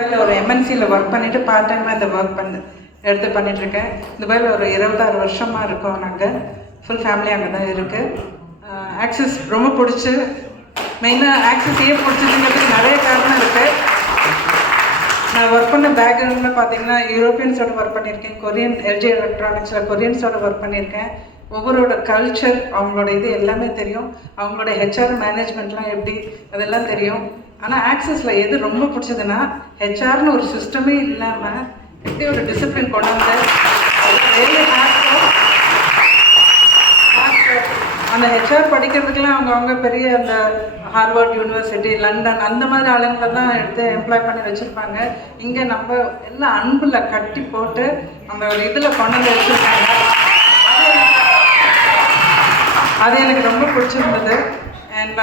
ஒரு எம்என்சியில் ஒர்க் பண்ணிவிட்டு பார்ட் டைமாக இந்த ஒர்க் எடுத்து பண்ணிகிட்ருக்கேன். துபாயில் ஒரு 26 வருஷமாக இருக்கோம். நாங்கள் ஃபுல் ஃபேமிலி அங்கே தான் இருக்குது. ஆக்சிஸ் ரொம்ப பிடிச்சி, மெயினாக ஆக்சிஸ் ஏன் பிடிச்சதுங்கிறதுக்கு நிறைய காரணம் இருக்குது. நான் ஒர்க் பண்ண பேக்ரவுண்டில் பார்த்தீங்கன்னா யூரோப்பியன்ஸோட ஒர்க் பண்ணியிருக்கேன், கொரியன் எல்ஜி எலக்ட்ரானிக்ஸில் கொரியன்ஸோட ஒர்க் பண்ணியிருக்கேன். ஒவ்வொருட கல்ச்சர், அவங்களோட இது எல்லாமே தெரியும். அவங்களோட ஹெச்ஆர் மேனேஜ்மெண்ட்லாம் எப்படி அதெல்லாம் தெரியும். ஆனால் ஆக்சிஸில் எது ரொம்ப பிடிச்சதுன்னா, ஹெச்ஆர்னு ஒரு சிஸ்டமே இல்லாமல் எப்படி ஒரு டிசிப்ளின் கொண்டு வந்து அந்த ஹெச்ஆர் படிக்கிறதுக்கெலாம் அவங்க பெரிய அந்த ஹார்வர்ட் யூனிவர்சிட்டி, லண்டன் அந்த மாதிரி ஆளுங்களெல்லாம் எடுத்து எம்ப்ளாய் பண்ணி வச்சுருப்பாங்க. இங்கே நம்ம எல்லாம் அன்பில் கட்டி போட்டு அந்த ஒரு இதில் கொண்டு வந்து வச்சுருக்காங்க. அது எனக்கு ரொம்ப பிடிச்சிருந்தது. அண்ட்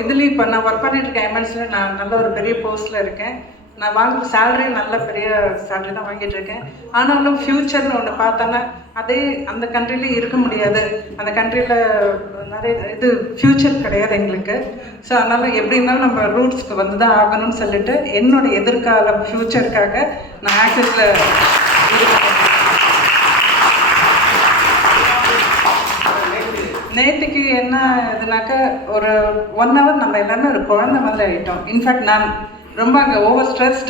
இதுலேயும் இப்போ நான் ஒர்க் பண்ணிட்டுருக்கேன் எம்என்சியில். நான் நல்ல ஒரு பெரிய போஸ்ட்டில் இருக்கேன். நான் வாங்குற சேலரி நல்ல பெரிய சேலரி தான் வாங்கிட்டு இருக்கேன். ஆனாலும் ஃப்யூச்சர்னு ஒன்று பார்த்தோன்னா அதே அந்த கண்ட்ரிலேயும் இருக்க முடியாது. அந்த கண்ட்ரியில் நிறைய இது ஃப்யூச்சர் கிடையாது எங்களுக்கு. ஸோ அதனால் எப்படி இருந்தாலும் நம்ம ரூட்ஸ்க்கு வந்து தான் ஆகணும்னு சொல்லிட்டு என்னோடய எதிர்கால ஃப்யூச்சருக்காக நான் ஆக்சிஸில் இது நேற்றுக்கு என்ன இதுனாக்கா ஒரு 1 hour நம்ம எல்லாமே ஒரு குழந்தை மாதிரி ஆகிட்டோம். இன்ஃபேக்ட் நான் ரொம்ப அங்கே ஓவர் ஸ்ட்ரெஸ்டு